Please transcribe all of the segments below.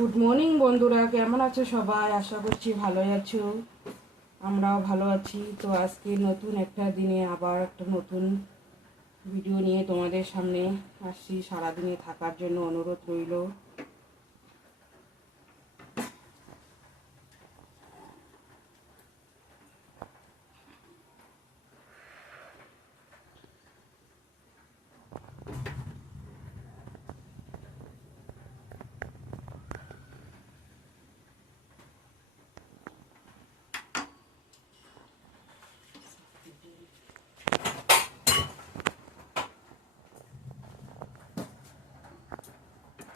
Good morning বন্ধুরা। কেমন আছো সবাই? আশা করছি ভালোই আছো। আমরাও ভালো আছি। তো আজকে নতুন একটা দিনে আবার একটা নতুন ভিডিও নিয়ে তোমাদের সামনে আসছি। সারাদিনে থাকার জন্য অনুরোধ রইল।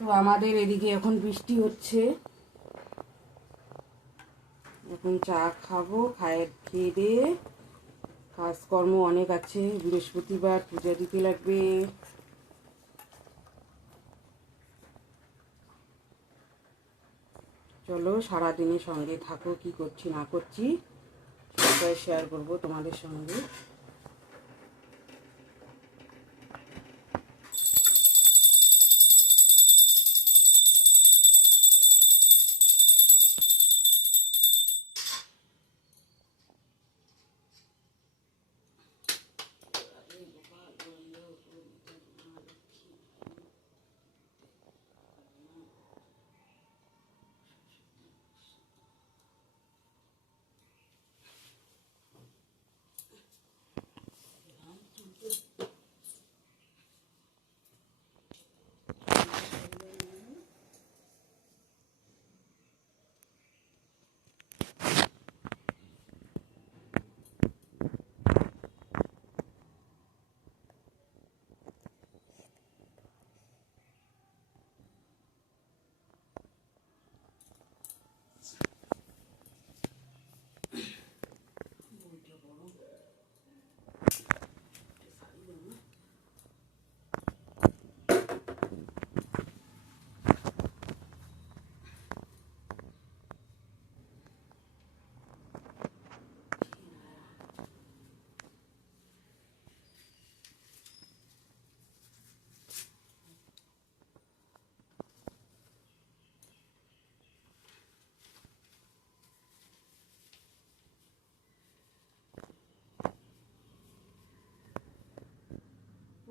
তো আমাদের এদিকে এখন বৃষ্টি হচ্ছে। এখন চা খাব, খায়ের খেয়ে দিয়ে। কাজকর্ম অনেক আছে, বৃহস্পতিবার পূজা দিতে লাগবে। চলো, সারাদিনের সঙ্গে থাকো, কি করছি না করছি সেটাই শেয়ার করব তোমাদের সঙ্গে।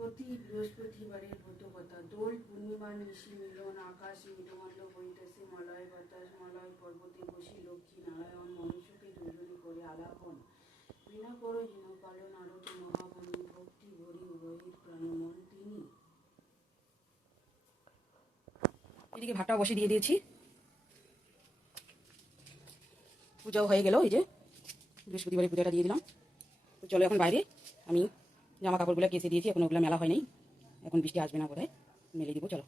প্রতি বৃহস্পতিবারের ব্রত দোল পূর্ণিমার নিশি, মিলন, আকাশে, মৃদমন্দ বইতেছে মলয় বাতাস, মলয় পর্বতে বসি লক্ষ্মী নারায়ণ, মনুষ্যকে দুজনে করে আলাপন। বিনা করো হীন পালন, আরত মহাবন্ধু ভক্তি ভরি উভয়ের প্রাণমন তিনি। এদিকে ভাতটাও বসে দিয়ে দিয়েছি। পূজাও হয়ে গেল, এই যে বৃহস্পতিবারের পূজাটা দিয়ে দিলাম। চলো এখন বাইরে, আমি জামা কাপড়গুলো কেসে দিয়েছি, এখন ওগুলো মেলা হয়নি এখন বৃষ্টি আসবে না বোধহয় মেলে দিব, চলো।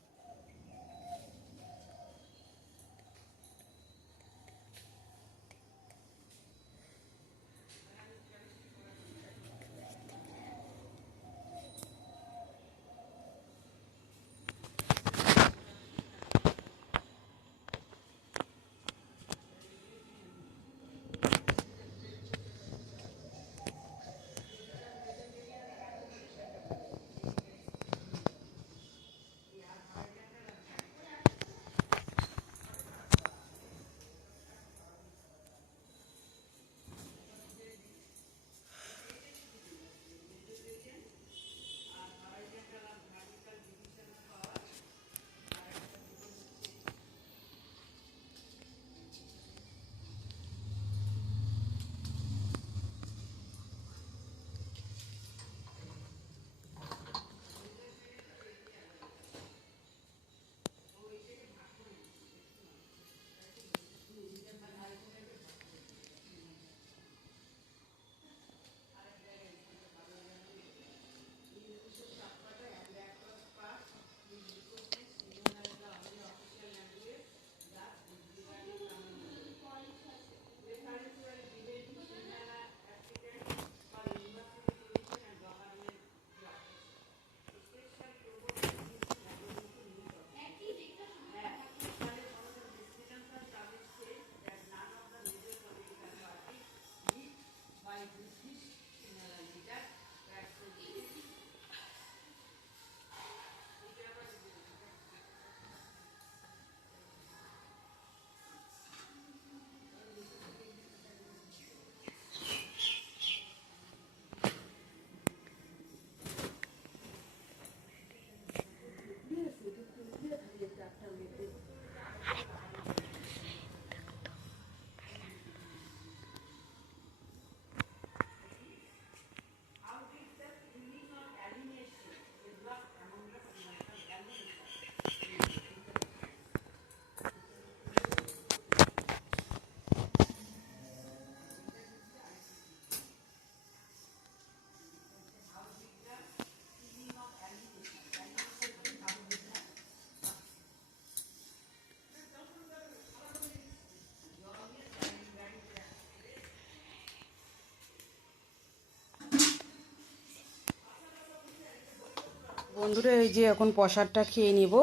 বন্ধুরা, এই যে এখন প্রসাদটা খেয়ে নেব।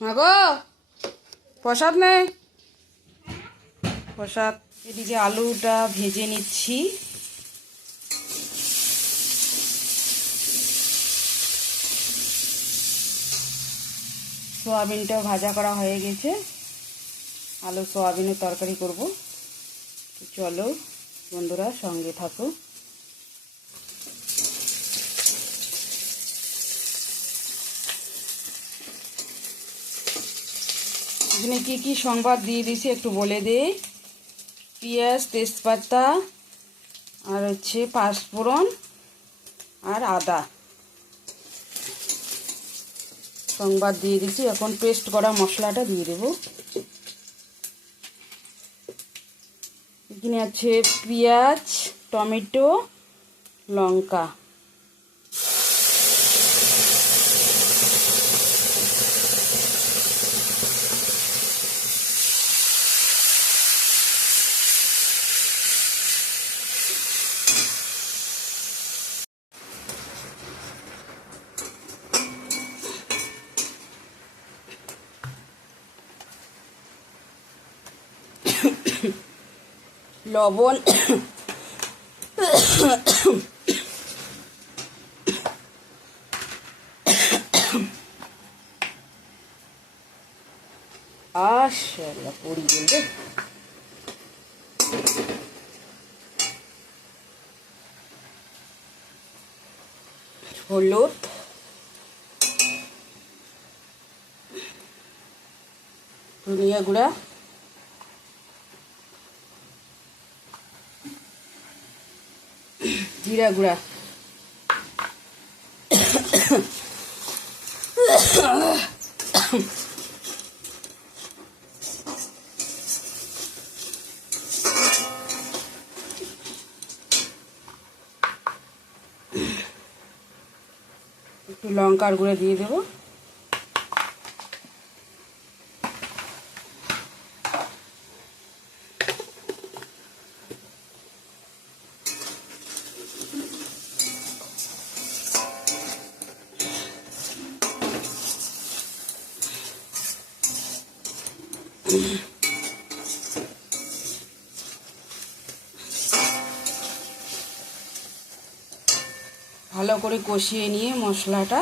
মাগো, প্রসাদ নেই? প্রসাদ, এদিকে আলুটা ভেজে নিচ্ছি। সোয়াবিনটাও ভাজা করা হয়ে গেছে। আলু সোয়াবিনের তরকারি করব। চলো বন্ধুরা, সঙ্গে থাকো। এখানে কী কী সংবাদ দিয়ে দিয়েছি একটু বলে দিই। পেঁয়াজ, তেজপাতা, আর হচ্ছে পাঁচফোড়ন আর আদা। সংবাদ দিয়ে দিচ্ছি এখন পেস্ট করা মশলাটা দিয়ে দেব। এখানে আছে পেঁয়াজ, টমেটো, লঙ্কা। লবণ আশাল্লাহ পড়ি বলবে হলুদ ধনিয়া গুঁড়া জিরা গুঁড়া। একটু লঙ্কার গুঁড়ো দিয়ে দেবো। ভালো করে কষিয়ে নিয়ে মশলাটা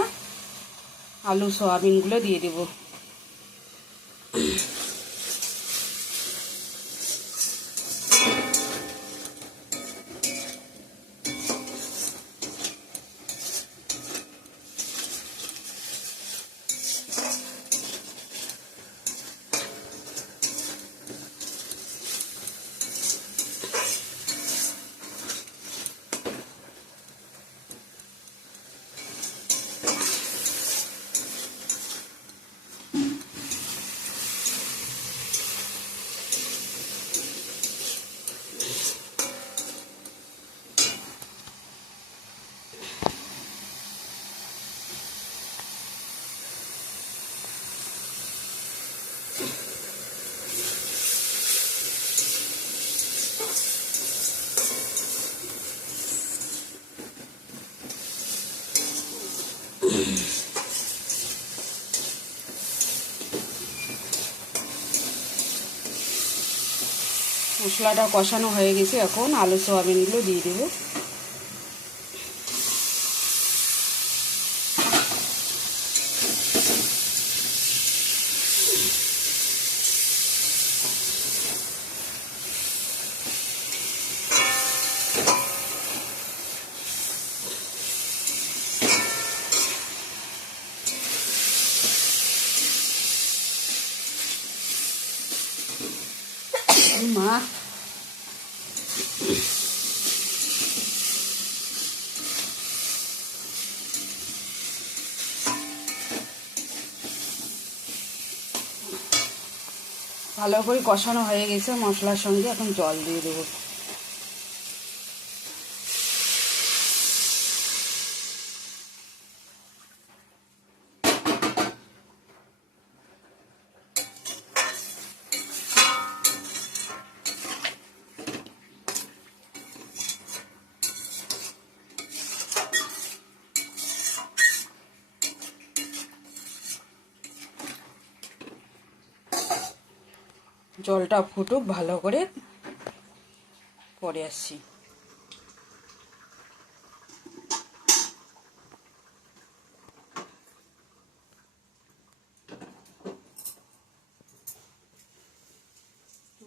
আলু সয়াবিনগুলো দিয়ে দেব। মশলাটা কষানো হয়ে গেছে এখন আলু সোয়াবিনগুলো দিয়ে দেবো। মা ভালো করে কষানো হয়ে গেছে মশলার সঙ্গে এখন জল দিয়ে দেবো। জলটা ফুটুক, ভালো করে পরে আসছি।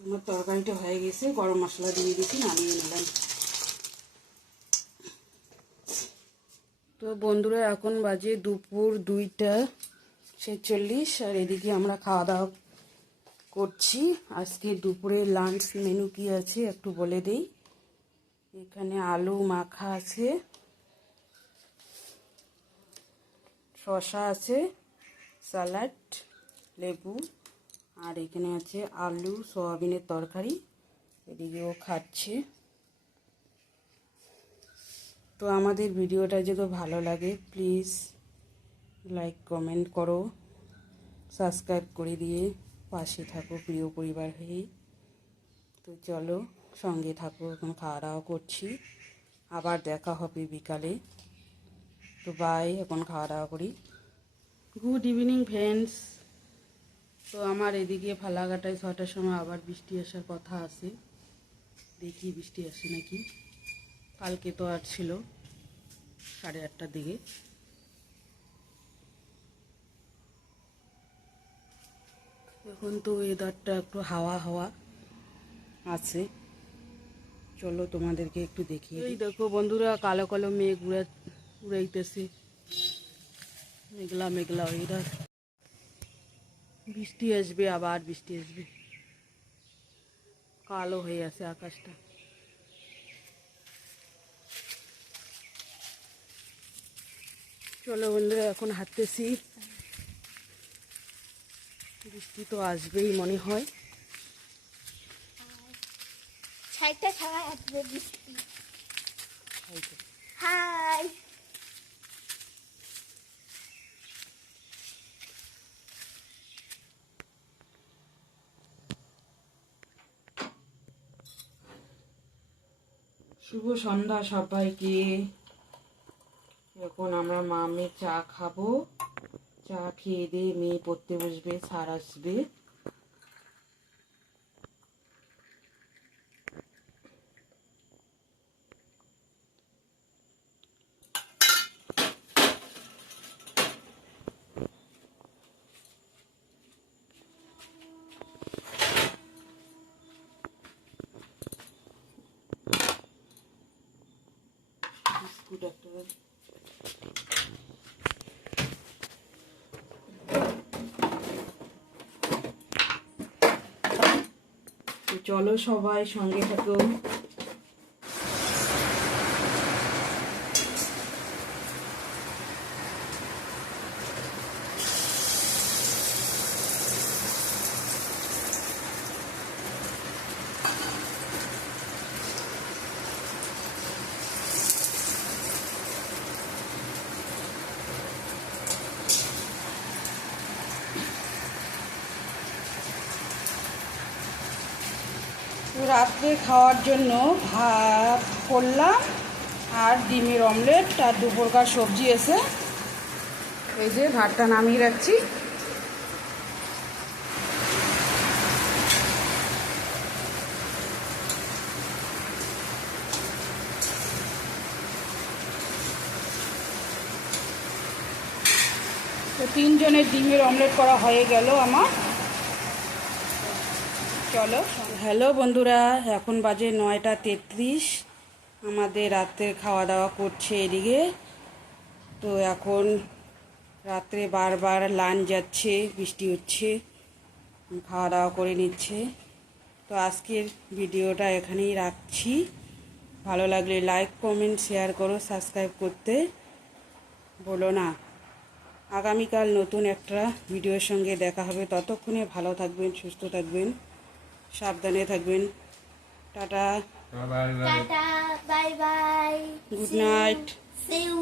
আমার তরকারিটা হয়ে গেছে, গরম মশলা দিয়ে দিয়েছি, নামিয়ে নিলাম। তো বন্ধুরা, এখন বাজে দুপুর দুইটা ছেচল্লিশ, আর এদিকে আমরা খাওয়া দাওয়া করছি। আজকে দুপুরে লাঞ্চ মেনু কি আছে একটু বলে দেই। এখানে আলু মাখা আছে। শশা আছে স্যালাড লেবু। আর এখানে আছে আলু, সয়াবিনের তরকারি। এদিকেও খাচ্ছে। তো আমাদের ভিডিওটা যদি ভালো লাগে প্লিজ লাইক কমেন্ট করো। সাবস্ক্রাইব করে দিয়ে। পাশে থাকো, প্রিয় পরিবার হয়ে। তো চলো, সঙ্গে থাকো, এখন খাওয়া দাওয়া করছি। আবার দেখা হবে বিকালে। তো বাই এখন খাওয়া দাওয়া করি। গুড ইভিনিং ফ্রেন্ডস তো আমার এদিকে ফালাঘাটায় ছটার সময় আবার বৃষ্টি আসার কথা আছে। দেখি বৃষ্টি আসে নাকি। কালকে তো আর ছিল সাড়ে আটটার দিকে। এখন তো ওয়েদারটা একটু হাওয়া হাওয়া আছে। চলো তোমাদেরকে একটু দেখি এই দেখো বন্ধুরা কালো কালো মেঘ উড়া উড়াইতেছে। মেঘলা মেঘলা ওয়েদার বৃষ্টি আসবে আবার বৃষ্টি আসবে। কালো হয়ে আছে আকাশটা। চলো বন্ধুরা এখন হাঁটতেছি। বৃষ্টি তো আসবেই মনে হয়। ছাইটা ছাড়া আসবে বৃষ্টি। হাই। শুভ সন্ধ্যা সবাইকে। এখন আমরা মামে চা খাব। চা খেয়ে দিয়ে মেয়ে পড়তে বসবে সার আসবে। বিস্কুট একটা চলো সবাই সঙ্গে থাকো তো রাত্রে খাওয়ার জন্য ভাত করলাম আর ডিমের অমলেট আর দুপুরকার সবজি এসে এই যে ভাতটা নামিয়ে রাখছি। তো তিনজনের ডিমের অমলেট করা হয়ে গেল আমার। চলো। হ্যালো বন্ধুরা, এখন বাজে নয়টা তেত্রিশ। আমাদের রাত্রে খাওয়া দাওয়া করছে এদিকে। তো এখন রাত্রে বারবার লান যাচ্ছে, বৃষ্টি হচ্ছে খাওয়া দাওয়া করে নিচ্ছে। তো আজকের ভিডিওটা এখানেই রাখছি। ভালো লাগলে লাইক, কমেন্ট, শেয়ার করো, সাবস্ক্রাইব করতে বলো না। আগামীকাল নতুন একটা ভিডিওর সঙ্গে দেখা হবে। ততক্ষণে ভালো থাকবেন, সুস্থ থাকবেন। সাবধানে থাকবেন। Tata. Tata bye bye good night see you